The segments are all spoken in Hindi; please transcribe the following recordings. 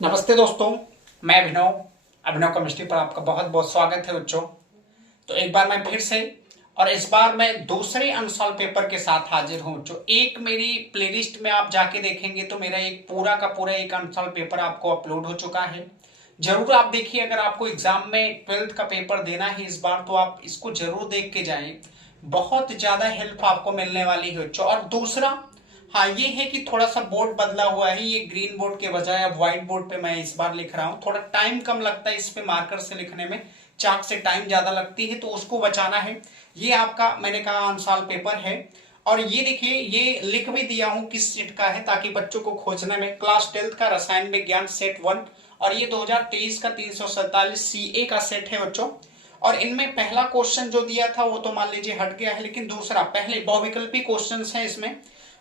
नमस्ते दोस्तों, मैं अभिनव अभिनव केमिस्ट्री पर आपका बहुत बहुत स्वागत है बच्चों। तो एक बार मैं फिर से और इस बार मैं दूसरे अनसॉल्व पेपर के साथ हाजिर हूं। जो एक मेरी प्लेलिस्ट में आप जाके देखेंगे तो मेरा एक पूरा का पूरा एक अनसॉल्व पेपर आपको अपलोड हो चुका है। जरूर आप देखिए, अगर आपको एग्जाम में 12th का पेपर देना है इस बार तो आप इसको जरूर देख के जाएं। बहुत ज्यादा हेल्प आपको मिलने वाली है बच्चों। और दूसरा, हाँ, ये है कि थोड़ा सा बोर्ड बदला हुआ है। ये ग्रीन बोर्ड के बजाय अब व्हाइट बोर्ड पे मैं इस बार लिख रहा हूँ। थोड़ा टाइम कम लगता है इस पे मार्कर से लिखने में, चाक से टाइम ज्यादा लगती है, तो उसको बचाना है। ये आपका मैंने कहा आंसर पेपर है। और ये देखिए, ये लिख भी दिया हूं किस सेट का है ताकि बच्चों को खोजने में। क्लास 12th का रसायन विज्ञान सेट 1 और ये 2023 का 347 सीए का सेट है बच्चों। और इनमें पहला क्वेश्चन जो दिया था वो तो मान लीजिए हट गया है, लेकिन दूसरा पहले बहुविकल्पी क्वेश्चंस है इसमें।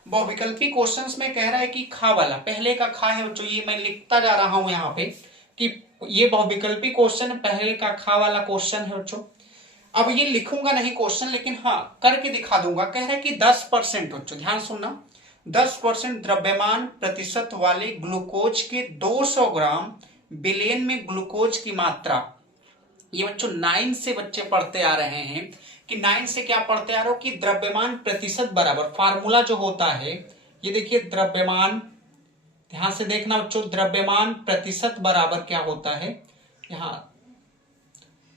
बहुविकल्पी क्वेश्चंस में कह रहा है कि खा वाला, पहले का खा है जो ये मैं लिखता जा रहा हूं यहाँ पे कि ये बहुविकल्पी क्वेश्चन पहले का खा वाला क्वेश्चन है बच्चों। अब ये लिखूंगा नहीं क्वेश्चन, लेकिन हाँ करके दिखा दूंगा। कह रहा है कि 10% बच्चों ध्यान सुनना, 10% द्रव्यमान प्रतिशत वाले ग्लूकोज के 200 ग्राम विलेन में ग्लूकोज की मात्रा। ये बच्चों 9 से बच्चे पढ़ते आ रहे हैं कि 9 से क्या पढ़ते आ रहे हो कि द्रव्यमान प्रतिशत बराबर फार्मूला जो होता है, ये देखिए द्रव्यमान, ध्यान से देखना बच्चों, द्रव्यमान प्रतिशत बराबर क्या होता है। यहां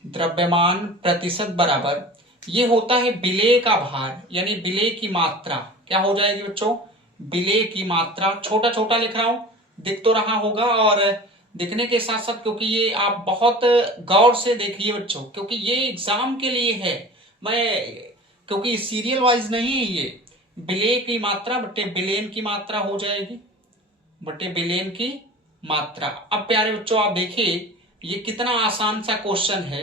द्रव्यमान प्रतिशत बराबर ये होता है विलेय का भार, यानी विलेय की मात्रा। क्या हो जाएगी बच्चों? विलेय की मात्रा। छोटा छोटा लिख रहा हूं, दिख तो रहा होगा। और दिखने के साथ साथ, क्योंकि ये आप बहुत गौर से देखिए बच्चों, क्योंकि ये एग्जाम के लिए है। मैं क्योंकि सीरियल वाइज नहीं है, ये विलेय की मात्रा बटे विलेन की मात्रा हो जाएगी, बटे विलेन की मात्रा। अब प्यारे बच्चों आप देखिए ये कितना आसान सा क्वेश्चन है।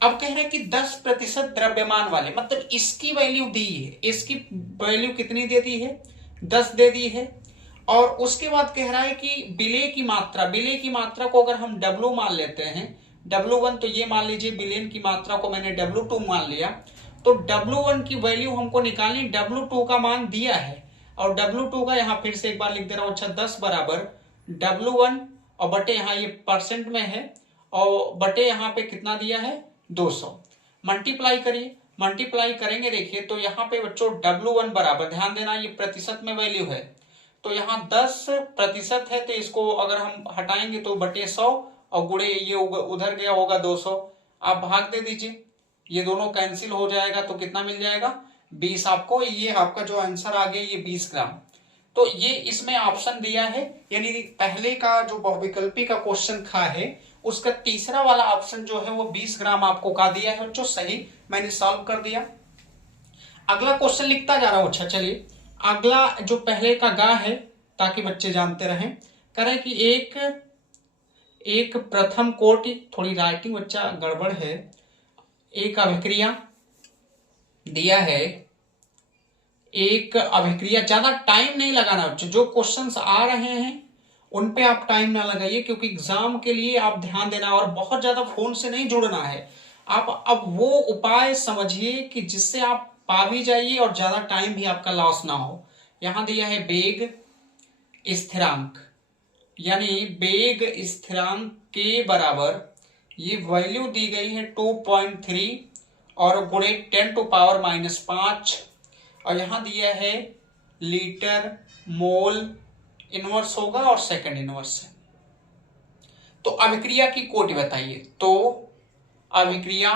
अब कह रहे हैं कि 10% द्रव्यमान वाले, मतलब इसकी वैल्यू दी है, इसकी वैल्यू कितनी दे दी है? 10 दे दी है। और उसके बाद कह रहा है कि विलेय की मात्रा, विलेय की मात्रा को अगर हम W मान लेते हैं, W1, तो ये मान लीजिए विलेन की मात्रा को मैंने W2 मान लिया, तो W1 की वैल्यू हमको निकालनी। W2 का मान दिया है और W2 का यहां फिर से एक बार लिख दे रहा हूं। अच्छा, 10 बराबर W1 और बटे यहां ये परसेंट में है और बटे यहां पे कितना दिया है? 200। मल्टीप्लाई करिए, मल्टीप्लाई करेंगे देखिए तो यहां पे बच्चों W1 बराबर, ध्यान देना ये प्रतिशत में वैल्यू है, तो यहाँ 10% है, तो इसको अगर हम हटाएंगे तो बटे 100 और गुणे ये उधर गया होगा 200। आप भाग दे दीजिए, ये दोनों कैंसिल हो जाएगा तो कितना मिल जाएगा? 20 आपको। ये आपका जो आंसर आ गया ये 20 ग्राम। तो ये इसमें ऑप्शन दिया है, यानी पहले का जो बहुविकल्पी का क्वेश्चन खा है उसका तीसरा वाला ऑप्शन जो है वो 20 ग्राम आपको का दिया है जो सही मैंने सॉल्व कर दिया। अगला क्वेश्चन लिखता जा रहा हूं। अच्छा चलिए, अगला जो पहले का गा है ताकि बच्चे जानते रहें, करें कि एक प्रथम कोटि, थोड़ी राइटिंग बच्चा गड़बड़ है, एक अभिक्रिया दिया है, एक अभिक्रिया। ज्यादा टाइम नहीं लगाना बच्चों, जो क्वेश्चंस आ रहे हैं उन पे आप टाइम ना लगाइए, क्योंकि एग्जाम के लिए आप ध्यान देना और बहुत ज्यादा फोन से नहीं जुड़ना है। आप अब वो उपाय समझिए कि जिससे आप पा भी जाइए और ज्यादा टाइम भी आपका लॉस ना हो। यहां दिया है वेग स्थिरांक, यानी वेग स्थिरांक के बराबर ये वैल्यू दी गई है 2.3 और गुणे 10⁻⁵ और यहां दिया है लीटर मोल, इनवर्स होगा और सेकंड इनवर्स है। तो अभिक्रिया की कोटि बताइए। तो अभिक्रिया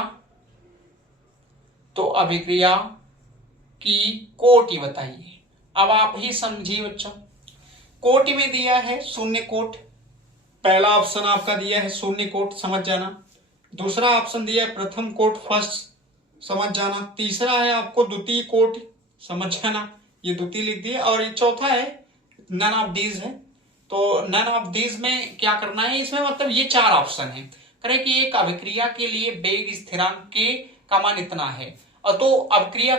की कोटि बताइए। अब आप ही समझिए बच्चों, कोटि में दिया है शून्य कोट, पहला ऑप्शन आपका दिया है शून्य कोट, समझ जाना। दूसरा ऑप्शन दिया है प्रथम कोट, फर्स्ट, समझ जाना। तीसरा है आपको द्वितीय कोट, समझ जाना, ये द्वितीय लिख दिया। और ये चौथा है नन ऑफ दीज है। तो नन ऑफ दीज में क्या करना है इसमें, मतलब ये 4 ऑप्शन है। करें कि एक अभिक्रिया के लिए वेग स्थिरांक के का मान इतना है, और तो अभिक्रिया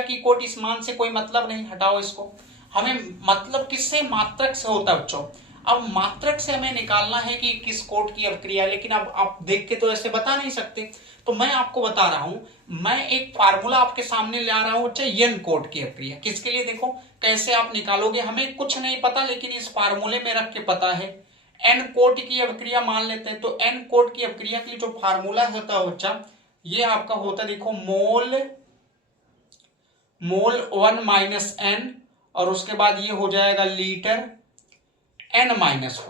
की कोटि इस मान से कोई मतलब नहीं, हटाओ इसको। हमें मतलब किससे? मात्रक से होता है बच्चों। अब मात्रक से हमें निकालना है कि किस कोट की अभिक्रिया, लेकिन अब आप देख के तो ऐसे बता नहीं सकते, तो मैं आपको बता रहा हूं। मैं एक फार्मूला आपके सामने ला रहा हूं, अच्छा एन कोट की अभिक्रिया किसके लिए, देखो कैसे आप निकालोगे। हमें कुछ नहीं पता, लेकिन इस फार्मूले में रख के पता है एन कोटि की अभिक्रिया मान लेते हैं। तो एन कोटि की अभिक्रिया के लिए जो फार्मूला होता है बच्चा, ये आपका होता है, देखो मोल 1 माइनस एन, और उसके बाद ये हो जाएगा लीटर n-1,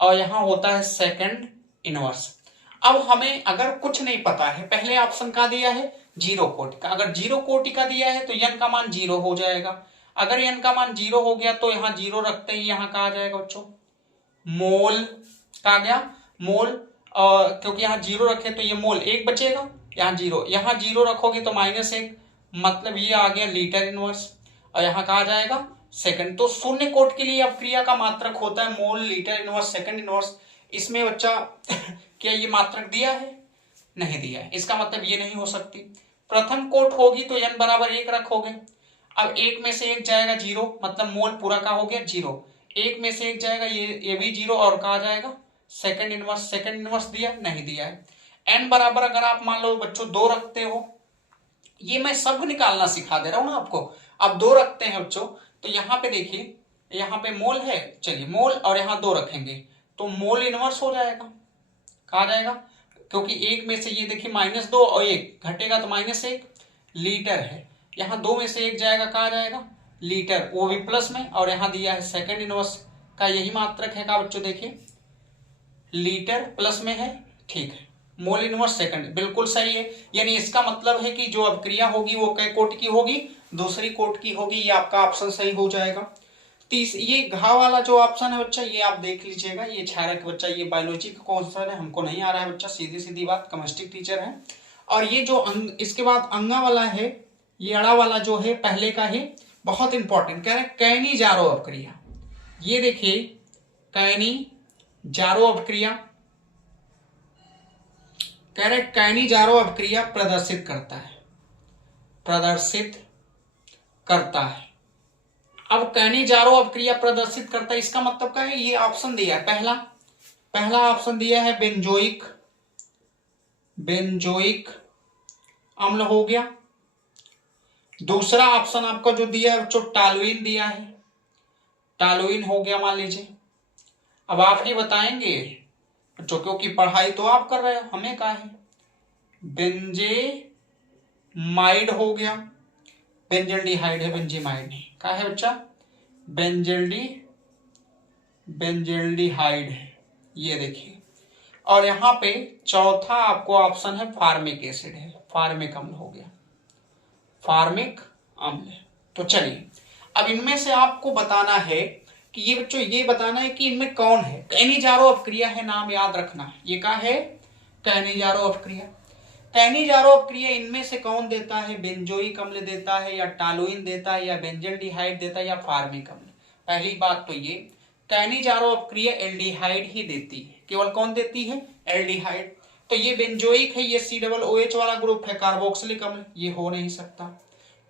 और यहां होता है सेकंड इनवर्स। अब हमें अगर कुछ नहीं पता है, पहले ऑप्शन का दिया है जीरो कोटि का, अगर जीरो कोटि का दिया है तो n का मान 0 हो जाएगा। अगर n का मान 0 हो गया तो यहां 0 रखते ही यहां कहा जाएगा बच्चों मोल का गया मोल, क्योंकि यहां 0 रखे तो ये मोल 1 बचेगा, यहां 0, यहां 0 रखोगे तो -1, मतलब ये आ गया लीटर इनवर्स, और यहां कहा जाएगा सेकंड। तो शून्य कोट के लिए अभिक्रिया का मात्रक होता है मोल, लीटर इनवर्स, सेकंड इनवर्स। इसमें बच्चा क्या ये मात्रक दिया है? नहीं दिया है, इसका मतलब ये नहीं हो सकती। प्रथम कोट होगी तो n बराबर 1 रखोगे। अब 1 में से 1 जाएगा 0, मतलब मोल पूरा का हो गया 0। 1 में से 1 जाएगा ये भी 0, और कहा जाएगा सेकंड इनवर्स। सेकंड इनवर्स दिया नहीं दिया है। n बराबर अगर आप मान लो बच्चों 2 रखते हो, ये मैं सब निकालना सिखा दे रहा हूं ना आपको। अब 2 रखते हैं बच्चों, तो यहां पे देखिए, यहां पे मोल है, चलिए मोल और यहां 2 रखेंगे तो मोल इनवर्स हो जाएगा, कहा जाएगा, क्योंकि 1 में से ये देखिए -2 और 1 घटेगा तो -1, लीटर है। यहां 2 में से 1 जाएगा, कहा जाएगा लीटर, वो भी प्लस में, और यहां दिया है सेकंड इनवर्स का यही मात्रक है का बच्चों, देखिए लीटर प्लस में है, ठीक है, मोल इनवर्स सेकंड, बिल्कुल सही है। यानी इसका मतलब है कि जो अभिक्रिया होगी वो कै कोट की होगी? दूसरी कोट की होगी। ये आपका ऑप्शन सही हो जाएगा। ये घा वाला जो ऑप्शन है बच्चा, ये आप देख लीजिएगा, ये क्षारक बच्चा, ये बायोलॉजी का क्वेश्चन है, हमको नहीं आ रहा है बच्चा, सीधी सीधी बात, केमिस्ट्री टीचर है। और ये जो इसके बाद अंगा वाला है, ये अड़ा वाला जो है पहले का है, बहुत इंपॉर्टेंट, कह रहे हैं कैनी जारो अभिक्रिया। ये देखिए कैनी जारो अभिक्रिया, कह रहे कैनी जारो अभिक्रिया प्रदर्शित करता है, प्रदर्शित करता है। अब कैनी जारो अभिक्रिया प्रदर्शित करता है, इसका मतलब क्या है? ये ऑप्शन दिया है, पहला ऑप्शन दिया है बेंजोइक अम्ल हो गया। दूसरा ऑप्शन आपका जो दिया है जो टॉलुइन दिया है, टॉलुइन हो गया मान लीजिए। अब आप ये बताएंगे बच्चों, क्योंकि पढ़ाई तो आप कर रहे हो, हमें क्या है, बेंजेमाइड हो गया, बेंजल्डिहाइड है, बेंजेमाइड नहीं, क्या है बच्चा, बेंजल्डिहाइड है, ये देखिए। और यहां पे चौथा आपको ऑप्शन है फार्मिक एसिड है, फार्मिक अम्ल हो गया, फार्मिक अम्ल। तो चलिए अब इनमें से आपको बताना है कि ये बच्चों, ये बताना है कि इनमें कौन है। कैनी जारो अभिक्रिया है, नाम याद रखना है, ये क्या है, कैनी जारो अभिक्रिया। कैनी जारो अभिक्रिया इनमें से कौन देता है? बेंजोइक अम्ल देता है, या टॉलुइन देता है, या बेंजल्डिहाइड देता है, या फार्मिक अम्ल। पहली बात तो ये कैनी जारो अभिक्रिया एल्डिहाइड ही देती है, केवल कौन देती है? एल्डिहाइड। तो ये बेंजोइक है, ये COOH वाला ग्रुप है, कार्बोक्सिलिक अम्ल, ये हो नहीं सकता।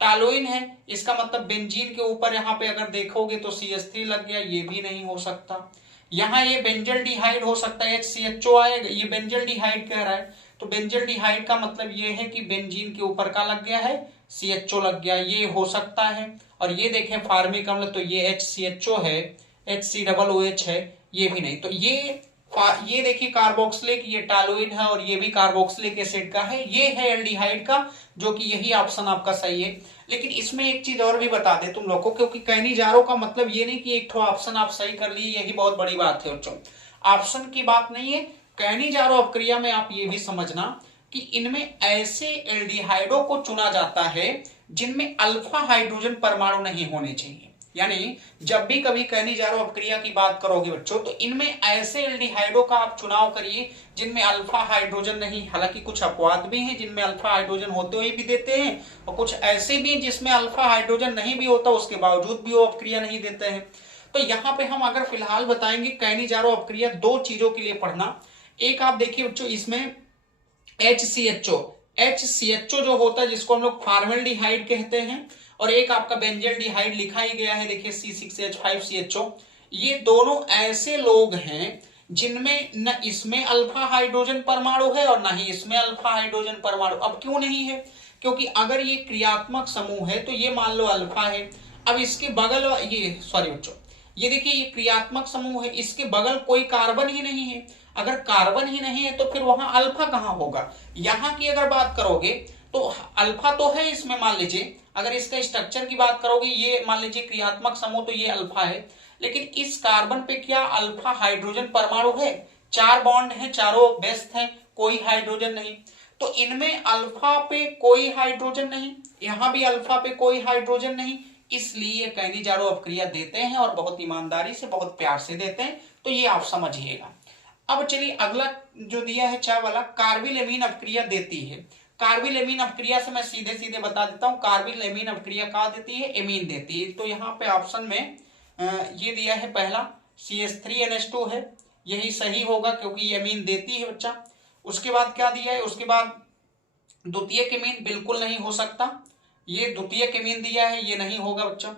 टॉलुइन है, इसका मतलब बेंजीन के ऊपर यहाँ पे अगर देखोगे तो CH3 लग गया, ये भी नहीं हो सकता। यहाँ ये बेंजल्डिहाइड हो सकता है, HCHO आएगा, ये बेंजल्डिहाइड कह रहा है, तो बेंजल्डिहाइड का मतलब ये है कि बेंजीन के ऊपर का लग गया है, CHO लग गया, ये हो सकता है। और ये देखें फार्मिक अम्ल, तो ये HCHO है, HCOOH है, ये भी नहीं। तो ये देखिए कार्बोक्सिलिक, ये टॉलुइन है, और ये भी कार्बोक्सिलिक एसिड का है, ये है एल्डिहाइड का, जो कि यही ऑप्शन आपका सही है। लेकिन इसमें एक चीज और भी बता दे तुम लोग को, क्योंकि कैनी जारो का मतलब ये नहीं कि एक ऑप्शन आप सही कर लिए, यही बहुत बड़ी बात है बच्चों। ऑप्शन की बात नहीं है, कैनी जारो अभिक्रिया में आप ये भी समझना कि इनमें ऐसे एल्डिहाइडों को चुना जाता है जिनमें अल्फा हाइड्रोजन परमाणु नहीं होने चाहिए। यानी जब भी कभी कैनी जारो अभिक्रिया की बात करोगे बच्चों, तो इनमें ऐसे एल्डिहाइडों का आप चुनाव करिए जिनमें अल्फा हाइड्रोजन नहीं। हालांकि कुछ अपवाद भी हैं जिनमें अल्फा हाइड्रोजन होते हुए भी देते हैं, और कुछ ऐसे भी जिसमें अल्फा हाइड्रोजन नहीं भी होता, उसके बावजूद भी वो अभिक्रिया नहीं देते हैं। तो यहाँ पे हम अगर फिलहाल बताएंगे कैनी जारो अभिक्रिया, दो चीजों के लिए पढ़ना। एक आप देखिए बच्चों, इसमें HCHO जो होता है, जिसको हम लोग फॉर्मल्डिहाइड कहते हैं, और एक आपका बेंजल्डिहाइड लिखा ही गया है, देखिए C6H5CHO। ये दोनों ऐसे लोग हैं जिनमें न इसमें अल्फा हाइड्रोजन परमाणु है और न ही इसमें अल्फा हाइड्रोजन परमाणु। अब क्यों नहीं है? क्योंकि अगर ये क्रियात्मक समूह है तो ये मान लो अल्फा है, अब इसके बगल ये सॉरी बच्चों, ये देखिए ये क्रियात्मक समूह है, इसके बगल कोई कार्बन ही नहीं है। अगर कार्बन ही नहीं है तो फिर वहां अल्फा कहां होगा। यहां की अगर बात करोगे तो अल्फा तो है इसमें, मान लीजिए अगर इसका स्ट्रक्चर की बात करोगे, ये मान लीजिए क्रियात्मक समूह तो ये अल्फा है, लेकिन इस कार्बन पे क्या अल्फा हाइड्रोजन परमाणु है? 4 बॉन्ड है, चारों व्यस्त है, कोई हाइड्रोजन नहीं। तो इनमें अल्फा पे कोई हाइड्रोजन नहीं, यहां भी अल्फा पे कोई हाइड्रोजन नहीं, इसलिए कैनिजारो अपक्रिया देते हैं और बहुत ईमानदारी से बहुत प्यार से देते हैं। तो ये आप समझिएगा। अब चलिए अगला जो दिया है चा वाला, कार्बिल-एमीन अपक्रिया देती है। कार्बिल-एमीन अपक्रिया से मैं सीधे सीधे बता देता हूं, कार्बिल-एमीन अपक्रिया कहा देती है? एमीन देती है। तो यहाँ पे ऑप्शन में ये दिया है पहला CH3NH2 है, यही सही होगा क्योंकि ये एमीन देती है बच्चा। उसके बाद क्या दिया है? उसके बाद द्वितीयक एमीन बिल्कुल नहीं हो सकता, ये द्वितीयक एमीन दिया है, ये नहीं होगा बच्चा।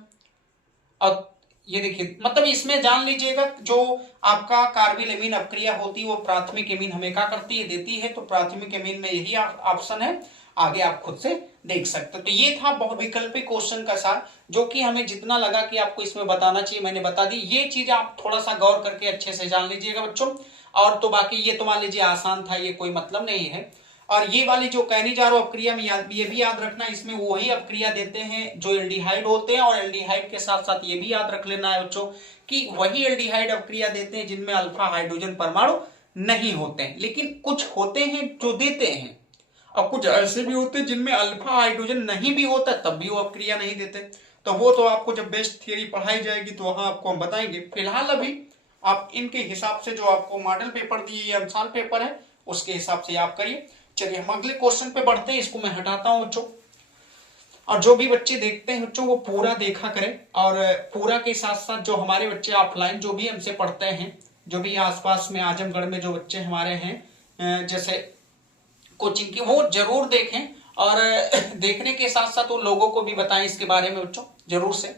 और ये देखिए मतलब इसमें जान लीजिएगा जो आपका कार्बिल एमीन अपक्रिया होती है वो प्राथमिक एमीन हमें क्या करती है? देती है। तो प्राथमिक एमीन में यही ऑप्शन है, आगे आप खुद से देख सकते हो। तो ये था बहुविकल्पी क्वेश्चन का सार, जो कि हमें जितना लगा कि आपको इसमें बताना चाहिए मैंने बता दी। ये चीज आप थोड़ा सा गौर करके अच्छे से जान लीजिएगा बच्चों। और तो बाकी ये तो मान लीजिए आसान था, ये कोई मतलब नहीं है। और ये वाली जो कैनिजारो अपक्रिया में ये भी याद रखना, इसमें वही अपक्रिया देते हैं जो एल्डिहाइड होते हैं, और एल्डिहाइड के साथ साथ ये भी याद रख लेना है बच्चों कि वही एल्डिहाइड अपक्रिया देते हैं जिनमें अल्फा हाइड्रोजन परमाणु नहीं होते हैं। लेकिन कुछ होते हैं जो देते हैं, और कुछ ऐसे भी होते हैं जिनमें अल्फा हाइड्रोजन नहीं भी होता तब भी वो अपक्रिया नहीं देते। तो वो तो आपको जब बेस्ट थियरी पढ़ाई जाएगी तो वहां आपको हम बताएंगे। फिलहाल अभी आप इनके हिसाब से जो आपको मॉडल पेपर दिए या अनुसार पेपर है उसके हिसाब से आप करिए। चलिए हम अगले क्वेश्चन पे बढ़ते हैं, इसको मैं हटाता हूं बच्चों। और जो भी बच्चे देखते हैं बच्चों वो पूरा देखा करें, और पूरा के साथ साथ जो हमारे बच्चे ऑफलाइन जो भी हमसे पढ़ते हैं, जो भी आसपास में आजमगढ़ में जो बच्चे हमारे हैं जैसे कोचिंग की, वो जरूर देखें। और देखने के साथ साथ वो लोगों को भी बताएं इसके बारे में बच्चों जरूर से।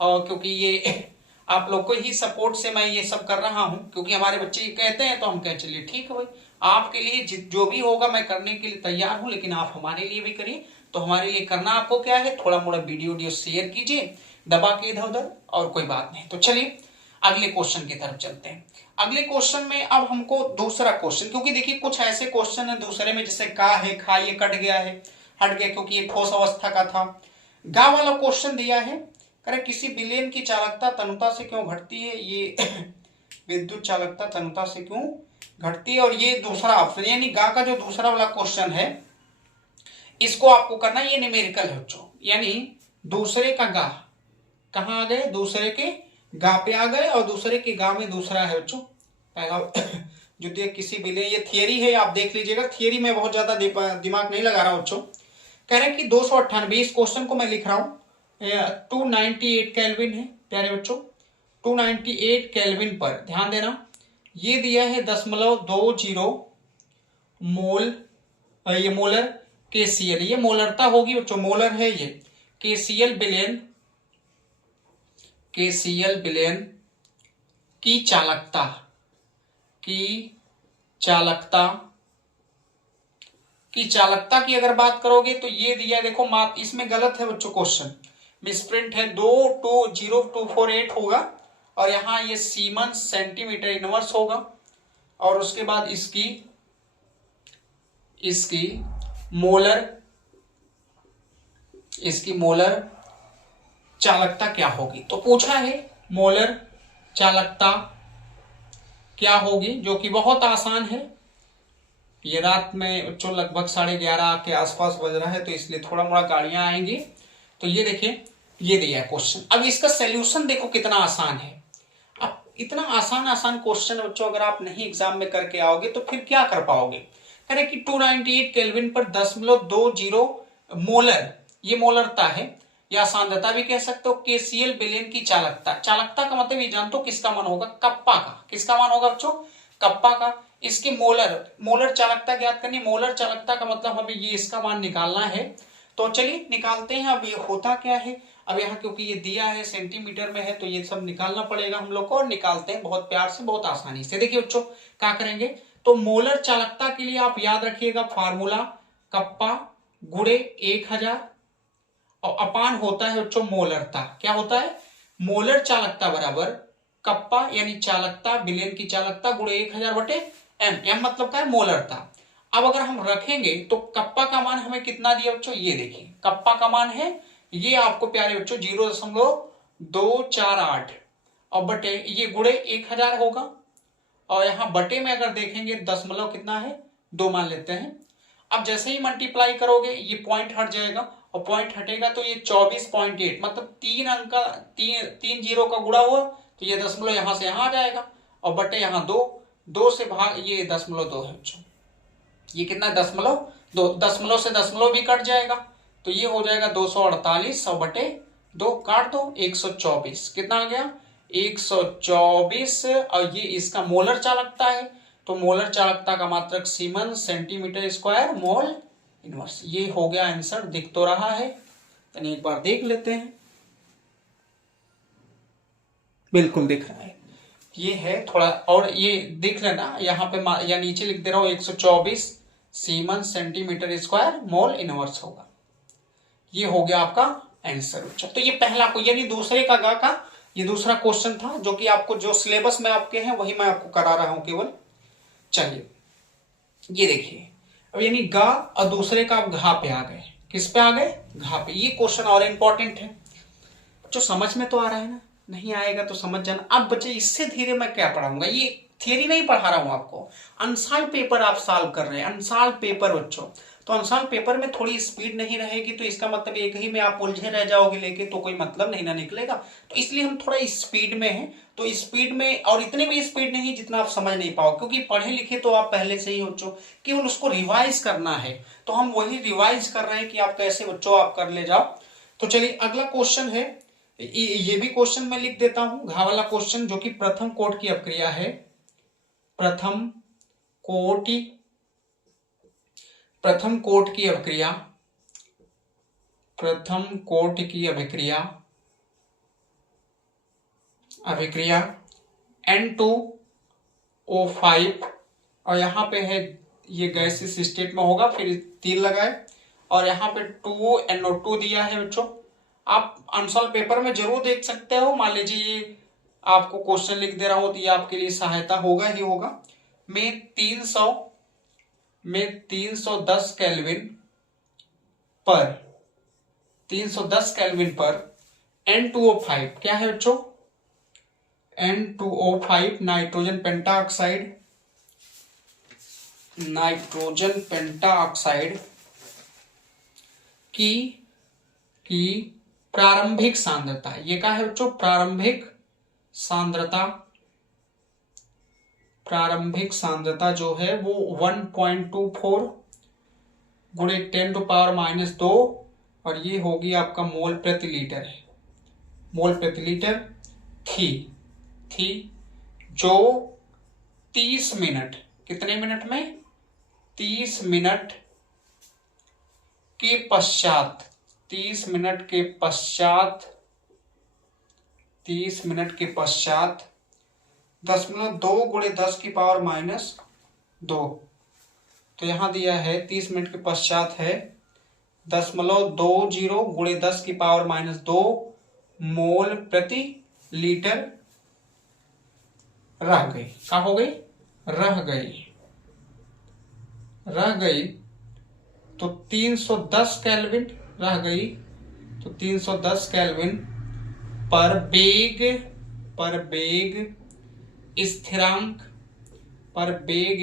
और क्योंकि ये आप लोग को ही सपोर्ट से मैं ये सब कर रहा हूं, क्योंकि हमारे बच्चे ये कहते हैं तो हम कहें चलिए ठीक है भाई, आपके लिए जो भी होगा मैं करने के लिए तैयार हूं, लेकिन आप हमारे लिए भी करिए। तो हमारे लिए करना आपको क्या है, थोड़ा मोड़ा वीडियो शेयर कीजिए दबा के इधर उधर, और कोई बात नहीं। तो चलिए अगले क्वेश्चन की तरफ चलते हैं। अगले क्वेश्चन में अब हमको दूसरा क्वेश्चन, क्योंकि देखिए कुछ ऐसे क्वेश्चन है दूसरे में जैसे का है, खा ये कट गया है, हट गया क्योंकि ये ठोस अवस्था का था। गा वाला क्वेश्चन दिया है, करें किसी विलेन की चालकता तनुता से क्यों घटती है? ये विद्युत चालकता तनुता से क्यों घटती है, और ये दूसरा ऑप्शन यानी गा का जो दूसरा वाला क्वेश्चन है इसको आपको करना, ये न्यूमेरिकल है बच्चों, यानी दूसरे का गा कहां आ गए, दूसरे के गा पे आ गए, और दूसरे के गा में दूसरा है बच्चों पहला जो किसी विलेन, ये थियरी है आप देख लीजिएगा, थियरी में बहुत ज्यादा दिमाग नहीं लगा रहा हूं बच्चों। कह रहे हैं कि 298, इस क्वेश्चन को मैं लिख रहा हूं 298 केल्विन है प्यारे बच्चों। 298 केल्विन पर ध्यान देना, ये दिया है 0.20 मोल, ये मोलर KCl, ये मोलरता होगी बच्चों, मोलर है ये। KCl विलेन की चालकता की अगर बात करोगे तो ये दिया, देखो इसमें गलत है बच्चों, क्वेश्चन मिसप्रिंट है, 220,248 होगा, और यहां ये सीमन सेंटीमीटर इनवर्स होगा। और उसके बाद इसकी मोलर चालकता क्या होगी। तो पूछा है मोलर चालकता क्या होगी, जो कि बहुत आसान है। ये रात में बच्चों लगभग 11:30 के आसपास बज रहा है, तो इसलिए थोड़ा मोड़ा गाड़ियां आएंगी। तो ये देखिए ये दिया है क्वेश्चन। अब इसका सॉल्यूशन देखो कितना आसान है। अब इतना आसान क्वेश्चन बच्चों अगर आप नहीं एग्जाम में करके आओगे तो फिर क्या कर पाओगे। कह रहे कि 298 केल्विन पर 0.20 मोलर, ये मोलरता है या सांद्रता भी कह सकते हो। KCl विलेन की चालकता का मतलब ये जानते हो किसका मान होगा, कप्पा का। किसका मान होगा बच्चों, कप्पा का। इसकी मोलर चालकता ज्ञात करनी, मोलर चालकता का मतलब हमें ये इसका मान निकालना है। तो चलिए निकालते हैं। अब ये होता क्या है, अब यहाँ क्योंकि ये दिया है सेंटीमीटर में है तो ये सब निकालना पड़ेगा हम लोग को, और निकालते हैं बहुत प्यार से बहुत आसानी से। देखिए बच्चों क्या करेंगे, तो मोलर चालकता के लिए आप याद रखिएगा फार्मूला कप्पा गुणे 1000 और अपान होता है बच्चों मोलरता। क्या होता है, मोलर चालकता बराबर कप्पा यानी चालकता, विलेन की चालकता गुणे 1000 बटे एम। एम मतलब क्या है? मोलरता। अब अगर हम रखेंगे तो कप्पा का मान हमें कितना दिया बच्चों? ये देखिए कप्पा का मान है ये आपको प्यारे बच्चों 0.248 और बटे ये गुणे 1000 होगा। और यहां बटे में अगर देखेंगे दशमलव कितना है? 2 मान लेते हैं। अब जैसे ही मल्टीप्लाई करोगे ये पॉइंट हट जाएगा और पॉइंट हटेगा तो ये 24.8 मतलब 3 अंक का 3 जीरो का गुणा हुआ तो ये दशमलव यहां से यहां आ जाएगा और बटे यहां 2 से भाग ये 0.2 है बच्चों। ये कितना? 0.2। दशमलव से दशमलव भी कट जाएगा तो ये हो जाएगा 248 और बटे 2 काट दो 124। कितना आ गया? 124। और ये इसका मोलर चालकता है तो मोलर चालकता का मात्रक semen centimetre square mole inverse. ये हो गया आंसर। दिख तो रहा है, यानी एक बार देख लेते हैं। बिल्कुल दिख रहा है, ये है थोड़ा और ये दिख लेना यहाँ पे या नीचे लिख दे रहा हूं 124 semen centimetre square mole inverse होगा। ये हो गया आपका आंसर। अच्छा तो ये पहला को यानी दूसरे का गा का ये दूसरा क्वेश्चन था जो कि आपको जो सिलेबस में आपके हैं वही मैं आपको करा रहा हूं केवल। चलिए ये देखिए अब यानी गा और दूसरे का आप घा पे आ गए। किस पे आ गए? घा पे। ये क्वेश्चन और इंपॉर्टेंट है जो समझ में तो आ रहा है ना, नहीं आएगा तो समझ जाना। अब बच्चे इससे धीरे मैं क्या पढ़ाऊंगा, ये थियरी नहीं पढ़ा रहा हूं आपको, अनसॉल्व पेपर आप सॉल्व कर रहे हैं। अनसॉल्व पेपर बच्चों, तो अनसॉल्व पेपर में थोड़ी स्पीड नहीं रहेगी तो इसका मतलब एक ही में आप उलझे रह जाओगे लेके तो कोई मतलब नहीं ना निकलेगा। तो इसलिए हम थोड़ा स्पीड में हैं, तो स्पीड में और इतने भी स्पीड नहीं जितना आप समझ नहीं पाओ, क्योंकि पढ़े लिखे तो आप पहले से ही बच्चों, केवल उसको रिवाइज करना है। तो हम वही रिवाइज कर रहे हैं कि आप कैसे बच्चों आप कर ले जाओ। तो चलिए अगला क्वेश्चन है, ये भी क्वेश्चन मैं लिख देता हूं, घा वाला क्वेश्चन, जो कि प्रथम कोट की अपक्रिया है। प्रथम कोट की अभिक्रिया, प्रथम कोट की अभिक्रिया N2O5 और यहां पे है ये गैसियस स्टेट में होगा, फिर तीर लगाए और यहां पे 2NO2 दिया है बच्चों। आप अनसॉल्व पेपर में जरूर देख सकते हो, मान लीजिए ये आपको क्वेश्चन लिख दे रहा हूं तो ये आपके लिए सहायता होगा ही होगा। में 310 केल्विन पर N2O5 क्या है बच्चों? N2O5 नाइट्रोजन पेंटाऑक्साइड की प्रारंभिक सांद्रता, ये क्या है बच्चों? प्रारंभिक सांद्रता जो है वो 1.24 गुणे 10⁻⁻2 और ये होगी आपका मोल प्रति लीटर है। मोल प्रति लीटर थी जो 30 मिनट, कितने मिनट में? 30 मिनट के पश्चात 0.2 गुणे 10⁻²। तो यहां दिया है 30 मिनट के पश्चात है 0.20 गुणे 10⁻² मोल प्रति लीटर रह गई। क्या हो गई? रह गई तो 310 केल्विन रह गई। तो 310 केल्विन पर बेग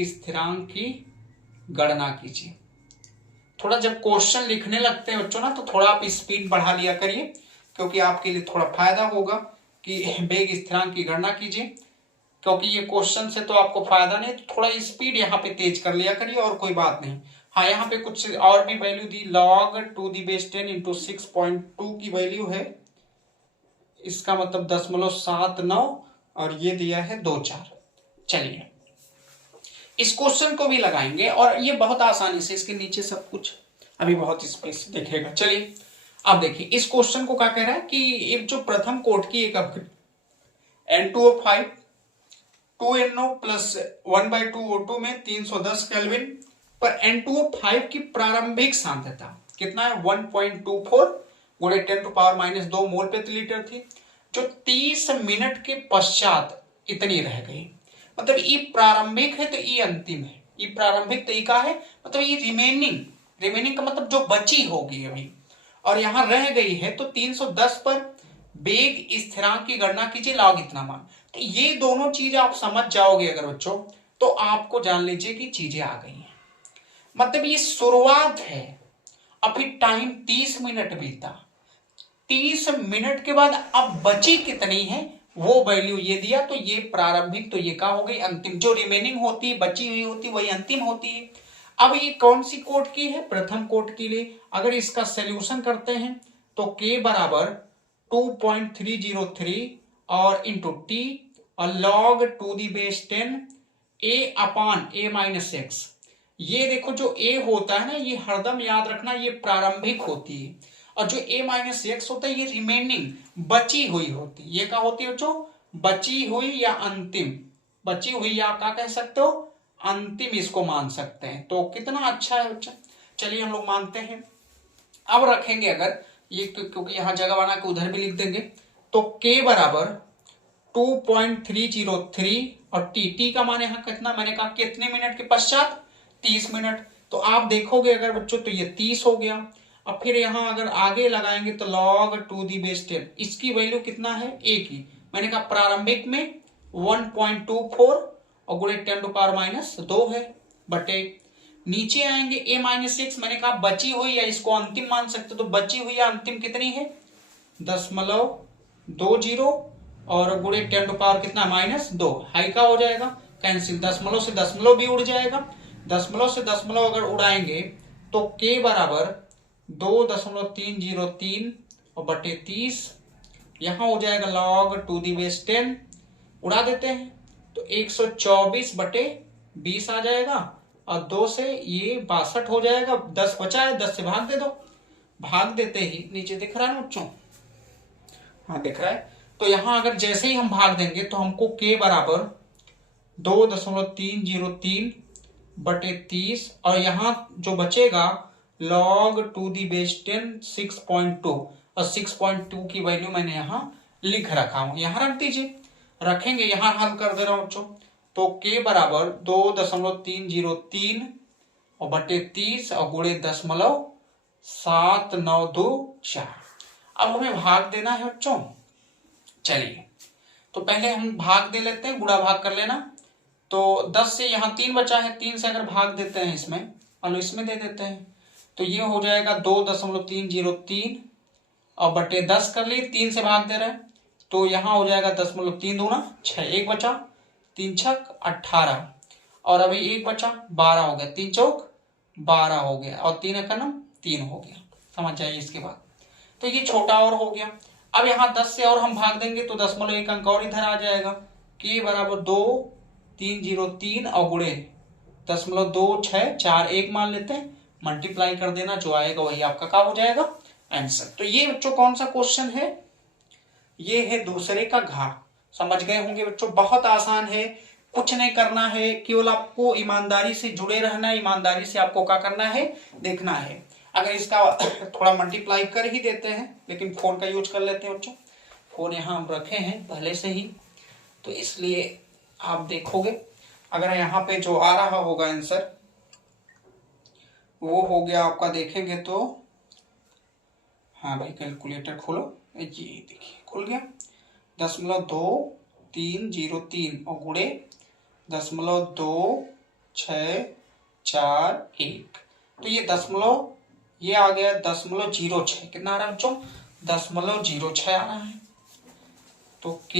स्थिरांक की गणना कीजिए। थोड़ा जब क्वेश्चन लिखने लगते हैं बच्चों ना तो थोड़ा आप स्पीड बढ़ा लिया करिए, क्योंकि आपके लिए थोड़ा फायदा होगा कि बेग स्थिरांक की गणना कीजिए, क्योंकि ये क्वेश्चन से तो आपको फायदा नहीं, तो थोड़ा स्पीड यहाँ पे तेज कर लिया करिए और कोई बात नहीं। हाँ यहाँ पे कुछ और भी वैल्यू दी, log 2⁻10 × 6.2 की वैल्यू है, इसका मतलब 0.79 और ये दिया है 24। चलिए इस क्वेश्चन को भी लगाएंगे और ये बहुत आसानी से, इसके नीचे सब कुछ अभी बहुत स्पेस देखेगा। चलिए अब देखिए इस क्वेश्चन को क्या कह रहा है कि एक जो प्रथम कोट की एक N2O5 2NO प्लस 1/2O2 में 310 केल्विन पर N2O5 की प्रारंभिक सांद्रता कितना है? 1.24 गुणे 10⁻² मोल प्रति लीटर थी, जो 30 मिनट के पश्चात इतनी रह गई। मतलब ई प्रारंभिक है तो ई अंतिम है। ई प्रारंभिक तो ई का है, मतलब ये रिमेनिंग का मतलब जो बची होगी अभी, और यहां रह गई है तो 310 पर वेग स्थिरांक की गणना कीजिए, लॉग इतना मान। तो ये दोनों चीज आप समझ जाओगे अगर बच्चों, तो आपको जान लीजिए कि चीजें आ गई हैं। मतलब ये शुरुआत है, अभी टाइम 30 मिनट बीता, 30 मिनट के बाद अब बची कितनी है वो वैल्यू ये दिया, तो ये प्रारंभिक तो ये का हो गई अंतिम। जो रिमेनिंग होती है, बची हुई होती, वही अंतिम होती है। अब ये कौन सी कोट की है? प्रथम कोट के लिए। अगर इसका सोल्यूशन करते हैं तो k बराबर 2.303 और इंटू टी और log 2⁻10 a अपान a-x। ये देखो जो a होता है ना, ये हरदम याद रखना ये प्रारंभिक होती है, और जो a-x होता है ये रिमेनिंग बची हुई होती है। ये क्या होती है बच्चों? बची हुई या अंतिम। बची हुई या क्या कह सकते हो? अंतिम इसको मान सकते हैं। तो कितना अच्छा है बच्चा। चलिए हम लोग मानते हैं। अब रखेंगे अगर ये, क्योंकि यहां जगह बना के उधर भी लिख देंगे, तो k बराबर 2.303 और टी का मान यहां कितना, मैंने कहा कितने मिनट के पश्चात? 30 मिनट। तो आप देखोगे अगर बच्चों तो ये 30 हो गया। अब फिर यहां अगर आगे लगाएंगे तो log 2⁻10, इसकी वैल्यू कितना है? a की। मैंने कहा प्रारंभिक में 1.24 और गुणे 10⁻2 है, बटे नीचे आएंगे a-x, मैंने कहा बची हुई या इसको अंतिम मान सकते, तो बची हुई या अंतिम कितनी है? 0.20 और गुणे 10 कितना? -2। हाई का हो जाएगा कैंसिल, दशमलव से दशमलव भी उड़ जाएगा। दशमलव से दशमलव अगर उड़ाएंगे तो k बराबर 2.303 और बटे 30, यहां हो जाएगा log 2⁻10, उड़ा देते हैं तो 124 बटे 20 आ जाएगा, और 2 से ये 62 हो जाएगा। 10 बचा है, 10 से भाग दे दो। भाग देते ही नीचे दिख रहा है ना बच्चों? हाँ दिख रहा है। तो यहां अगर जैसे ही हम भाग देंगे तो हमको k बराबर 2.303 बटे 30, और यहां जो बचेगा log 2⁻10 6.2, और 6.2 की वैल्यू मैंने यहां लिख रखा हूं, यहां रख दीजिए। रखेंगे, यहां हल कर दे रहा हूं बच्चों। तो k बराबर 2.303 और बटे 30 और गुणे 0.7924। अब हमें भाग देना है बच्चों। चलिए तो पहले हम भाग दे लेते हैं, गुणा भाग कर लेना। तो 10 से यहाँ 3 बचा है, 3 से अगर भाग देते हैं इसमें और इसमें दे देते हैं तो ये हो जाएगा 2.303 और बटे 10 कर लिए, 3 से भाग दे रहे हैं तो यहाँ हो जाएगा 10.3 दूना 6, 1 बचा, 3 छक 18 और अभी 1 बचा 12 हो गया, 3 चौक 12 हो गया और 3 एकम 3 हो गया। समझ जाइए इसके बाद। तो ये छोटा और हो गया। अब यहाँ 10 से और हम भाग देंगे तो 0.1 अंक और इधर आ जाएगा। k बराबर 2.303 और गुणे 0.2641 मान लेते हैं, मल्टीप्लाई कर देना, जो आएगा वही आपका क्या हो जाएगा? आंसर। तो ये बच्चों कौन सा क्वेश्चन है? ये है दूसरे का घा। समझ गए होंगे बच्चों, बहुत आसान है, कुछ नहीं करना है, केवल आपको ईमानदारी से जुड़े रहना है, ईमानदारी से आपको क्या करना है? देखना है। अगर इसका थोड़ा मल्टीप्लाई कर ही देते हैं, लेकिन फोन का यूज कर लेते हैं बच्चों, फोन यहाँ हम रखे हैं पहले से ही, तो इसलिए आप देखोगे अगर यहाँ पे जो आ रहा होगा आंसर वो हो गया आपका, देखेंगे तो हाँ भाई कैलकुलेटर खोलो, ये देखिए खुल गया 0.2303 और गुणे 0.2641। तो ये दशमलव, ये आ गया 0.06, कितना आ रहा है बच्चों? 0.06 आ रहा है। तो k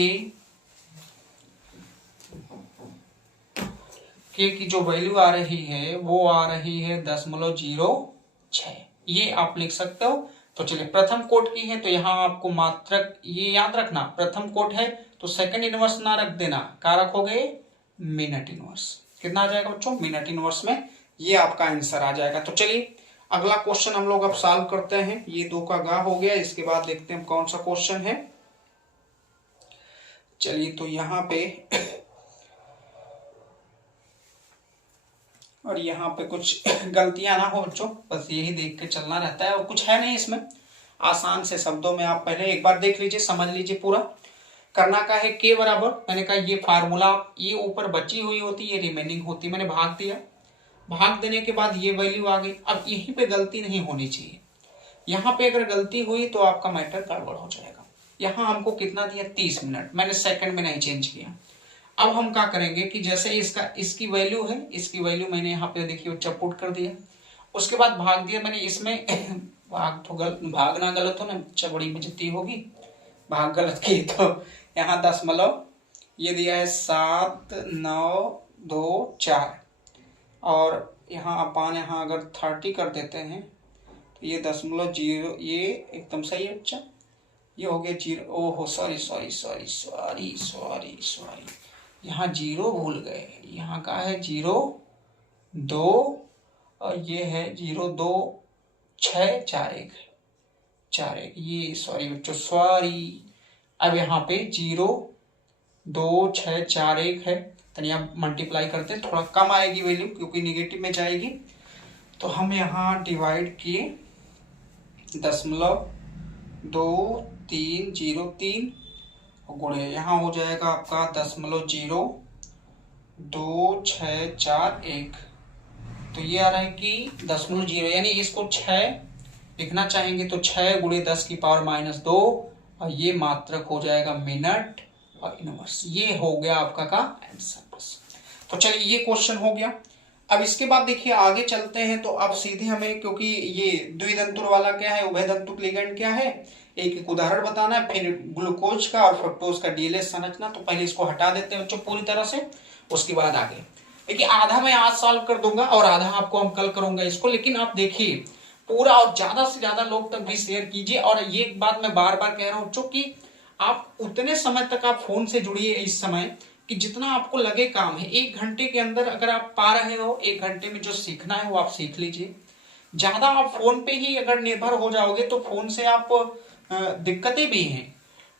की जो वैल्यू आ रही है वो आ रही है 0.06, ये आप लिख सकते हो। तो चलिए प्रथम कोट की है तो यहाँ आपको मात्रक ये याद रखना, प्रथम कोट है तो सेकंड इनवर्स ना रख देना, क्या रखोगे? Minute inverse. कितना आ जाएगा बच्चों? मिनट इनवर्स में ये आपका आंसर आ जाएगा। तो चलिए अगला क्वेश्चन हम लोग अब सॉल्व करते हैं। ये 2 का गा हो गया, इसके बाद देखते हैं कौन सा क्वेश्चन है। चलिए तो यहाँ पे और यहाँ पे कुछ गलतियां ना हो बच्चों, बस यही देख के चलना रहता है और कुछ है नहीं इसमें। आसान से शब्दों में आप पहले एक बार देख लीजिए, समझ लीजिए पूरा, करना का है के बराबर, मैंने कहा ये फार्मूला, ये ऊपर बची हुई होती, ये रिमेनिंग होती, मैंने भाग दिया, भाग देने के बाद ये वैल्यू आ गई। अब यहीं पे गलती नहीं होनी चाहिए, यहाँ पे अगर गलती हुई तो आपका मैटर गड़बड़ हो जाएगा। यहाँ हमको कितना दिया 30 मिनट, मैंने सेकंड में नहीं चेंज किया। अब हम क्या करेंगे कि जैसे इसकी वैल्यू है, इसकी वैल्यू मैंने यहाँ पे देखिए बच्चा पुट कर दिया, उसके बाद भाग दिया मैंने इसमें भागना गलत हो ना बच्चा, बड़ी बेइज्जती होगी, भाग गलत की तो यहाँ 10 ये दिया है 7 9 2 4 और यहाँ अपान यहाँ अगर 30 कर देते हैं तो ये 0.0, ये एकदम सही है बच्चा, ये हो गया 0, ओहो sorry sorry sorry sorry sorry sorry, यहाँ 0 भूल गए, यहाँ का है 0 2 और ये है 0 2 6 4 1 4 1, ये सॉरी बच्चों सॉरी। अब यहाँ पे 0 2 6 4 1 है, तनिया मल्टीप्लाई करते हैं, थोड़ा कम आएगी वैल्यू क्योंकि निगेटिव में जाएगी, तो हम यहाँ डिवाइड किए 0.2303 गुणे यहाँ हो जाएगा आपका 0.2641, तो ये आ रहा है कि 0.0, यानी इसको 6 लिखना चाहेंगे तो 6 गुणे 10 की पावर -2 और ये मात्रक हो जाएगा मिनट और इनवर्स, ये हो गया आपका का आंसर बस। तो चलिए ये क्वेश्चन हो गया। अब इसके बाद देखिए आगे चलते हैं, तो अब सीधे हमें, क्योंकि ये द्विदंतुर वाला क्या है, उभयदंतुक लिगैंड क्या है, एक उदाहरण बताना है, फिर ग्लूकोज का और फ्रक्टोज का डीएलएस संरचना, तो पहले इसको हटा देते हैं बच्चों पूरी तरह से, उसके बाद आगे देखिए आधा मैं आज सॉल्व कर दूंगा और आधा आपको हम कल करूंगा इसको, लेकिन आप देखिए पूरा और ज्यादा से ज्यादा लोग तक भी शेयर कीजिए। और ये बात मैं बार बार कह रहा हूं बच्चों कि आप उतने समय तक आप फोन से जुड़िए इस समय कि जितना आपको लगे काम है, 1 घंटे के अंदर अगर आप पा रहे हो, 1 घंटे में जो सीखना है वो आप सीख लीजिए। ज्यादा आप फोन पे ही अगर निर्भर हो जाओगे तो फोन से आप दिक्कतें भी हैं,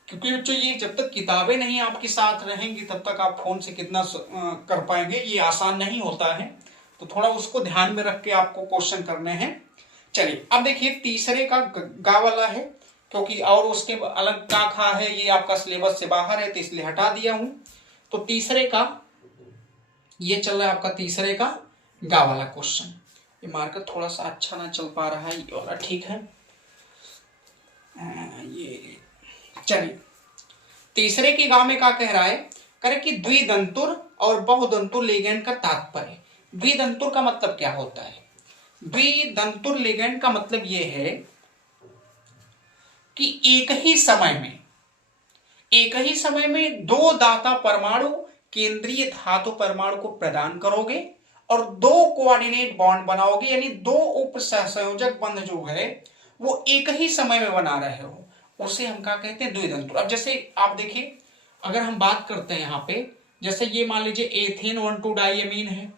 क्योंकि बच्चों ये जब तक किताबें नहीं आपके साथ रहेंगी तब तक आप फोन से कितना कर पाएंगे, ये आसान नहीं होता है, तो थोड़ा उसको ध्यान में रख के आपको क्वेश्चन करने हैं। चलिए अब देखिए तीसरे का गा वाला है, क्योंकि और उसके अलग का खा है, ये आपका सिलेबस से बाहर है तो इसलिए हटा दिया हूं। तो तीसरे का ये चल रहा है आपका तीसरे का गा वाला क्वेश्चन, ये मार्कर थोड़ा सा अच्छा ना चल पा रहा है, ये वाला ठीक है। ये चलिए तीसरे की गा में क्या कह रहा है, करे कि द्विदंतुर और बहुदंतुर लिगैंड का तात्पर्य। द्विदंतुर का मतलब क्या होता है, द्विदंतुर लिगैंड का मतलब यह है कि एक ही समय में 2 दाता परमाणु केंद्रीय धातु परमाणु को प्रदान करोगे और 2 कोऑर्डिनेट बॉन्ड बनाओगे, यानी 2 उप सहसंयोजक बंध जो है वो एक ही समय में बना रहे हो, उसे हम क्या कहते हैं द्विदंतुर। अब जैसे आप देखिए अगर हम बात करते हैं यहाँ पे, जैसे ये मान लीजिए एथेन 1,2 डाइएमीन है,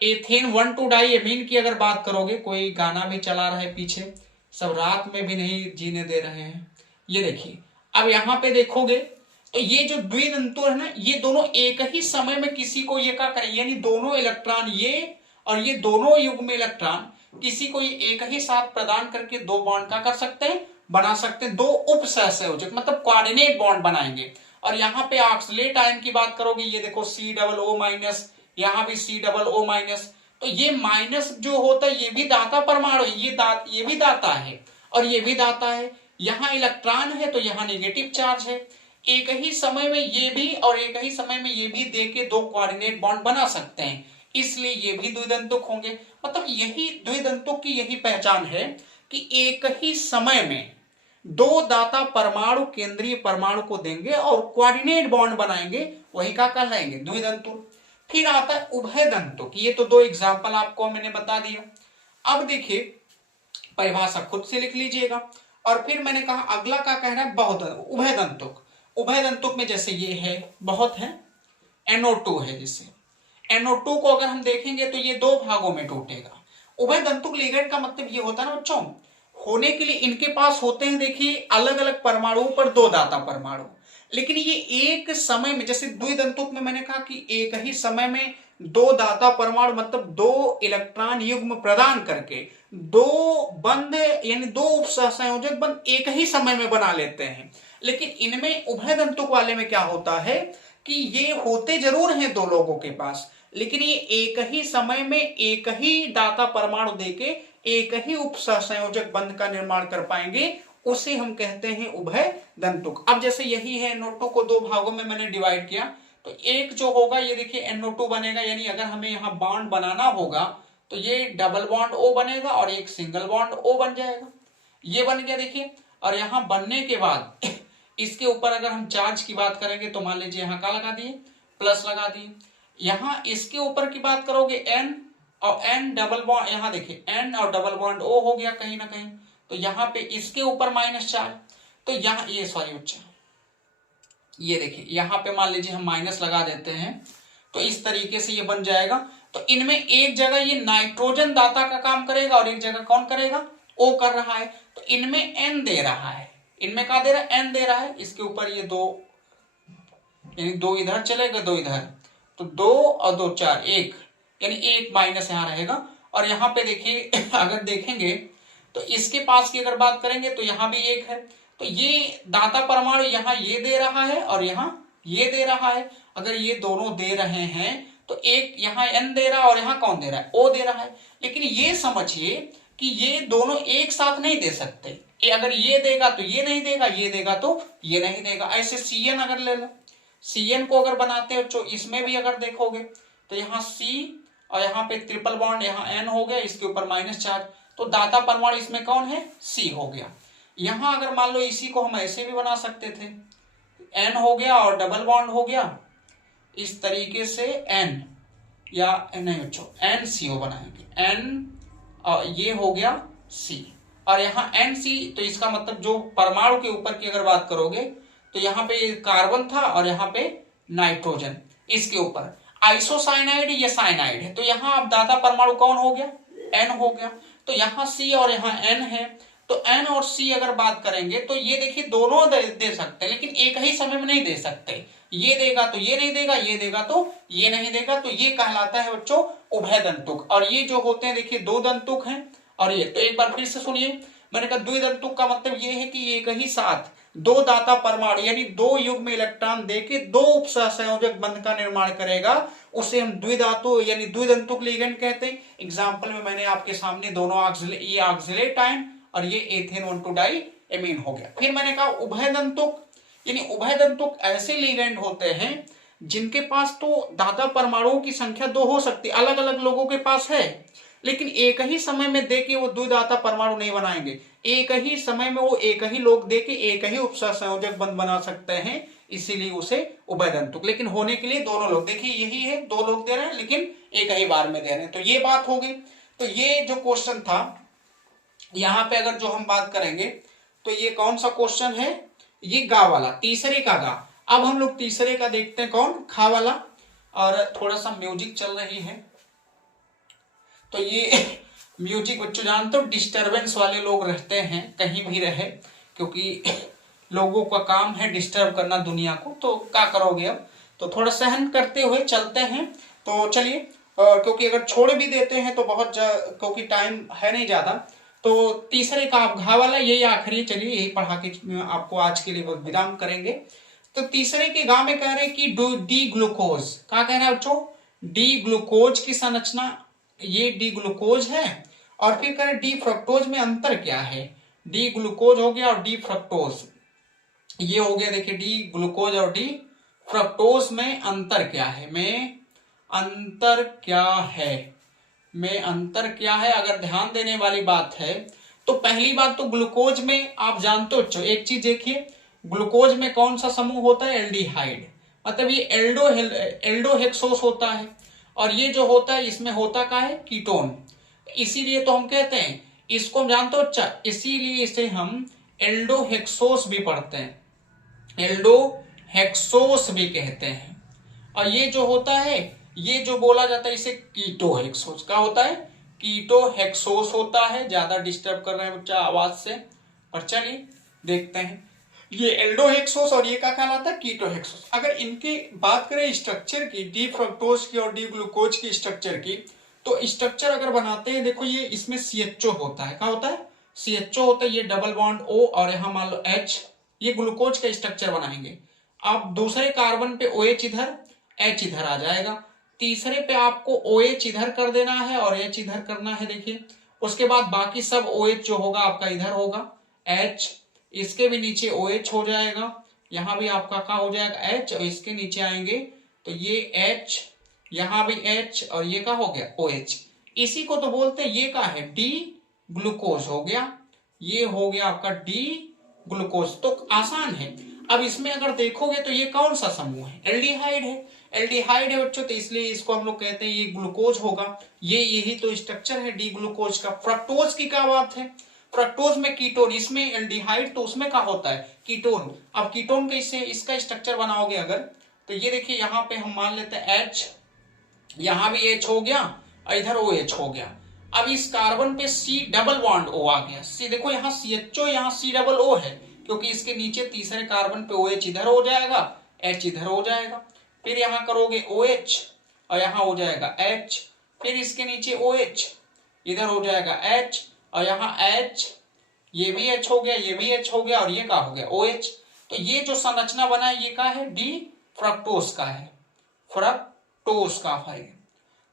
एथेन 1,2 डाइएमीन की अगर बात करोगे, कोई गाना भी चला रहा है पीछे, सब रात में भी नहीं जीने दे रहे हैं, ये देखिए। अब यहाँ पे देखोगे तो ये जो द्विदंतुर है ना, ये दोनों एक ही समय में किसी को ये क्या करें, यानी दोनों इलेक्ट्रॉन ये और ये दोनों युग्म इलेक्ट्रॉन किसी को ये एक ही साथ प्रदान करके 2 बॉन्ड का कर सकते हैं, बना सकते हैं, 2 उप सहसंयोजक मतलब कोऑर्डिनेट बॉन्ड बनाएंगे। और यहाँ पे ऑक्सलेट आयन की बात करोगे, ये देखो COO-, यहाँ भी COO-, तो ये माइनस जो होता है ये भी दाता परमाणु, ये भी दाता है और ये भी दाता है, यहाँ इलेक्ट्रॉन है तो यहाँ नेगेटिव चार्ज है, एक ही समय में ये भी और एक ही समय में ये भी देके 2 कोऑर्डिनेट बॉन्ड बना सकते हैं, इसलिए ये भी द्विदंतुक होंगे। मतलब यही द्विदंतुक की यही पहचान है कि एक ही समय में 2 दाता परमाणु केंद्रीय परमाणु को देंगे और कोऑर्डिनेट बॉन्ड बनाएंगे, वही का कहलाएंगे द्विदंतुक। फिर आता है उभयदंतुक, ये तो 2 एग्जाम्पल आपको मैंने बता दिया। अब देखिए परिभाषा खुद से लिख लीजिएगा। और फिर मैंने कहा अगला क्या कह रहा है उभयदंतुक। उभयदंतुक में जैसे ये है बहुत है, NO2 है, जैसे NO2 को अगर हम देखेंगे तो ये 2 भागों में टूटेगा। उभयदंतुक लिगैंड का मतलब ये होता है ना बच्चों, होने के लिए इनके पास होते हैं देखिए अलग अलग परमाणुओं पर 2 दाता परमाणु, लेकिन ये एक समय में, जैसे द्विदंतुक में मैंने कहा कि एक ही समय में 2 दाता परमाणु मतलब 2 इलेक्ट्रॉन युग्म प्रदान करके 2 बंध यानी 2 उपसहसंयोजक बंध एक ही समय में बना लेते हैं। लेकिन इनमें उभय दंतुक वाले में क्या होता है कि ये होते जरूर हैं दो लोगों के पास, लेकिन ये एक ही समय में एक ही दाता परमाणु देके एक ही उपसंयोजक बंध का निर्माण कर पाएंगे, उसे हम कहते हैं उभय दंतुक। अब जैसे यही है, NO2 को दो भागों में मैंने डिवाइड किया, तो एक जो होगा ये देखिए NO2 बनेगा, यानी अगर हमें यहां बॉन्ड बनाना होगा तो ये डबल बॉन्ड O बनेगा और एक सिंगल बॉन्ड O बन जाएगा। ये बन गया देखिए, और यहां बनने के बाद इसके ऊपर अगर हम चार्ज की बात करेंगे तो मान लीजिए यहां क्या लगा दिए, प्लस लगा दिए। यहां इसके ऊपर की बात करोगे N, और N डबल बॉन्ड, यहां देखिए N और डबल बॉन्ड O हो गया कहीं ना कहीं, तो यहां पे इसके ऊपर माइनस चार्ज, तो यहां ये सॉरी अच्छा ये देखिए यहां पे मान लीजिए हम माइनस लगा देते हैं, तो इस तरीके से ये बन जाएगा। तो इनमें एक जगह ये नाइट्रोजन दाता का काम करेगा और एक जगह कौन करेगा, O कर रहा है। तो इनमें N दे रहा है, इनमें क्या दे रहा है, N दे रहा है। इसके ऊपर ये दो, यानी दो इधर चलेगा दो इधर, तो दो और दो चार, एक, यानी एक माइनस यहां रहेगा। और यहां पे देखिए अगर देखेंगे तो इसके पास की अगर बात करेंगे तो यहां भी एक है, तो ये दाता परमाणु यहां ये दे रहा है और यहां ये दे रहा है। अगर ये दोनों दे रहे हैं तो एक यहां N दे रहा है और यहां कौन दे रहा है, O दे रहा है। लेकिन ये समझिए कि ये दोनों एक साथ नहीं दे सकते, अगर ये देगा तो ये नहीं देगा, ये देगा तो ये नहीं देगा। ऐसे CN अगर ले लो, CN को अगर बनाते हो तो इसमें भी अगर देखोगे तो यहाँ C और यहाँ पे ट्रिपल बॉन्ड, यहाँ N हो गया, इसके ऊपर माइनस चार्ज, तो दाता परमाणु इसमें कौन है, C हो गया। यहां अगर मान लो इसी को हम ऐसे भी बना सकते थे, N हो गया और डबल बॉन्ड हो गया, इस तरीके से N या नहीं बच्चों NCO बनाएंगे, N और ये हो गया C, और यहाँ NC, तो इसका मतलब जो परमाणु के ऊपर की अगर बात करोगे तो यहाँ पे कार्बन था और यहाँ पे नाइट्रोजन, इसके ऊपर आइसोसाइनाइड या साइनाइड है, तो यहाँ अब दाता परमाणु कौन हो गया, N हो गया। तो यहाँ C और यहाँ N है, तो N और C अगर बात करेंगे तो ये देखिए दोनों दे सकते हैं, लेकिन एक ही समय में नहीं दे सकते। ये देगा तो ये नहीं देगा, ये देगा तो ये नहीं देगा, तो ये कहलाता है बच्चों उभय दंतुक। और ये जो होते हैं देखिए दो दंतुक हैं, और ये तो एक बार फिर से सुनिए, मैंने कहा द्विदंतुक का मतलब ये है कि एक ही साथ दो दाता परमाणु यानी दो युग्म इलेक्ट्रॉन देके दो उपसंयोजक बंध का निर्माण करेगा, उसे हम द्विधातु यानी द्विदंतुक लिगेंड कहते हैं। एग्जाम्पल में मैंने आपके सामने दोनों ये ऑक्सिलेट आयन और ये एथेन 1,2 डाई एमीन हो गया। फिर मैंने कहा उभय दंतुक, यानी उभय दंतुक ऐसे लिगेंड होते हैं जिनके पास तो दाता परमाणुओं की संख्या दो हो सकती है, अलग अलग लोगों के पास है, लेकिन एक ही समय में देके वो द्विदाता परमाणु नहीं बनाएंगे, एक ही समय में वो एक ही लोग देके एक ही उपसंयोजक बंध बना सकते हैं, इसीलिए उसे उभय दंतुक। लेकिन होने के लिए दोनों लोग, देखिए यही है दो लोग दे रहे हैं लेकिन एक ही बार में दे रहे हैं, तो ये बात होगी। तो ये जो क्वेश्चन था यहां पे अगर जो हम बात करेंगे तो ये कौन सा क्वेश्चन है, ये गा वाला, तीसरे का गा। अब हम लोग तीसरे का देखते हैं, कौन, खा वाला। और थोड़ा सा म्यूजिक चल रही है, तो ये म्यूजिक बच्चों जानते हो डिस्टरबेंस वाले लोग रहते हैं कहीं भी रहे, क्योंकि लोगों का काम है डिस्टर्ब करना दुनिया को, तो क्या करोगे अब, तो थोड़ा सहन करते हुए चलते हैं। तो चलिए, क्योंकि अगर छोड़ भी देते हैं तो बहुत क्योंकि टाइम है नहीं ज्यादा, तो तीसरे का आप घा वाला यही आखिरी, चलिए यही पढ़ा के आपको आज के लिए विराम करेंगे। तो तीसरे के गा में कह रहे हैं कि डी ग्लूकोज, क्या कह रहे हैं बच्चों, डी ग्लूकोज की संरचना, ये डी ग्लूकोज है, और फिर कह रहे डी फ्रक्टोज में अंतर क्या है, डी ग्लूकोज हो गया और डी फ्रक्टोज ये हो गया। देखिए डी ग्लूकोज और डी फ्रक्टोज में अंतर क्या है, में अंतर क्या है, में अंतर क्या है, अगर ध्यान देने वाली बात है तो पहली बात तो ग्लूकोज में आप जानते हो, एक चीज देखिए, ग्लूकोज में कौन सा समूह होता है, एल्डिहाइड, मतलब ये एल्डोहेक्सोस होता है, और ये जो होता है इसमें होता क्या है, कीटोन, इसीलिए तो हम कहते हैं इसको, हम जानते हो, इसीलिए इसे हम एल्डोहेक्सोस भी पढ़ते हैं, एल्डोहेक्सोस भी कहते हैं। और ये जो होता है, ये जो बोला जाता है इसे कीटोहेक्सोस, क्या होता है, कीटोहेक्सोस होता है। ज्यादा डिस्टर्ब कर रहे हैं बच्चा आवाज से, पर चलिए देखते हैं, ये एल्डोहेक्सोस और ये क्या कहलाता है, कीटोहेक्सोस। अगर इनकी बात करें स्ट्रक्चर की, डी फ्रक्टोज की और डी ग्लूकोज की स्ट्रक्चर की, तो स्ट्रक्चर अगर बनाते हैं, देखो ये इसमें CHO होता है, क्या होता है, CHO होता है, ये डबल बॉन्ड O और यहां मान लो H, ये ग्लूकोज का स्ट्रक्चर बनाएंगे। अब दूसरे कार्बन पे OH इधर, H इधर आ जाएगा। तीसरे पे आपको OH इधर कर देना है और H इधर करना है, देखिए। उसके बाद बाकी सब OH जो होगा आपका इधर होगा, H, इसके भी नीचे OH हो जाएगा, यहां भी आपका क्या हो जाएगा H, और इसके नीचे आएंगे तो ये H, यहां भी H, और ये क्या हो गया OH। इसी को तो बोलते हैं, ये क्या है डी ग्लूकोज हो गया, ये हो गया आपका डी ग्लूकोज। तो आसान है। अब इसमें अगर देखोगे तो ये कौन सा समूह है, एल्डिहाइड है। एल्डिहाइड है बच्चों, तो इसलिए इसको हम लोग कहते हैं ये ग्लूकोज होगा। ये यही तो स्ट्रक्चर है डी ग्लूकोज का। फ्रक्टोज की क्या बात है, फ्रक्टोज में कीटोन, इसमें एल्डिहाइड तो उसमें क्या होता है कीटोन। अब कीटोन कैसे इसका स्ट्रक्चर बनाओगे अगर, तो ये देखिए यहाँ पे हम मान लेते हैं H, यहां भी H हो गया और इधर OH हो गया। अब इस कार्बन पे C डबल बॉन्ड O आ गया। C देखो यहाँ CHO, यहाँ C डबल O है, क्योंकि इसके नीचे तीसरे कार्बन पे OH इधर हो जाएगा, H इधर हो जाएगा। फिर यहाँ करोगे OH और यहाँ हो जाएगा H, फिर इसके नीचे OH, इधर हो जाएगा H, और यहाँ H, ये भी H हो गया, ये भी H हो गया, और ये क्या हो गया OH। तो ये जो संरचना बना है ये क्या है, डी फ्रक्टोज का है, फ्रक्टोज का है।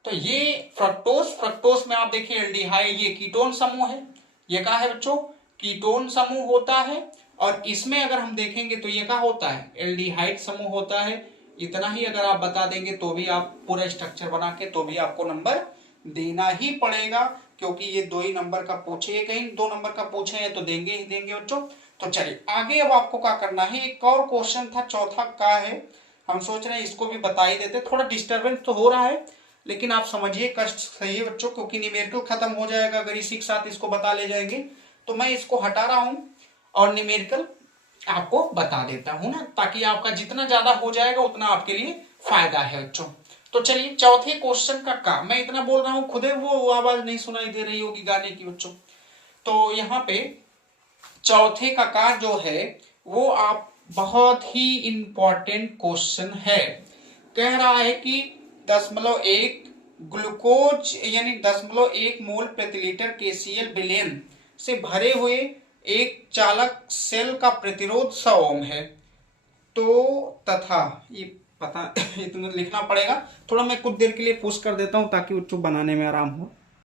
तो ये फ्रक्टोज में आप देखिए एल्डिहाइड, ये कीटोन समूह है, ये क्या है बच्चों कीटोन समूह होता है। और इसमें अगर हम देखेंगे तो ये क्या होता है एल्डिहाइड समूह होता है। इतना ही अगर आप बता देंगे तो भी आप पूरा स्ट्रक्चर बना के तो भी आपको नंबर देना ही पड़ेगा, क्योंकि ये 2 ही नंबर का पूछे, कहीं 2 नंबर का पूछे हैं तो देंगे ही देंगे बच्चों। तो चलिए आगे अब आपको क्या करना है, एक और क्वेश्चन था चौथा का है, हम सोच रहे हैं इसको भी बता ही देते। थोड़ा डिस्टर्बेंस तो हो रहा है, लेकिन आप समझिए कष्ट सही है बच्चों, क्योंकि न्यूमेरिकल खत्म हो जाएगा अगर इसी के साथ इसको बता ले जाएंगे। तो मैं इसको हटा रहा हूं और न्यूमेरिकल आपको बता देता हूं ना, ताकि आपका जितना ज्यादा हो जाएगा उतना आपके लिए फायदा है बच्चों। तो चलिए चौथे क्वेश्चन का मैं इतना बोल रहा हूं, खुदे वो आवाज नहीं सुनाई दे रही होगी गाने की बच्चों। तो यहाँ पे चौथे का जो है वो आप बहुत ही इंपॉर्टेंट क्वेश्चन है। कह रहा है कि 0.1 ग्लूकोज यानी 0.1 मोल प्रति लीटर KCl विलयन से भरे हुए एक चालक सेल का प्रतिरोध 100 ओम है। तो तथा ये पता इतना लिखना पड़ेगा, थोड़ा मैं कुछ देर के लिए पुश कर देता हूं ताकि उसको बनाने में आराम हो।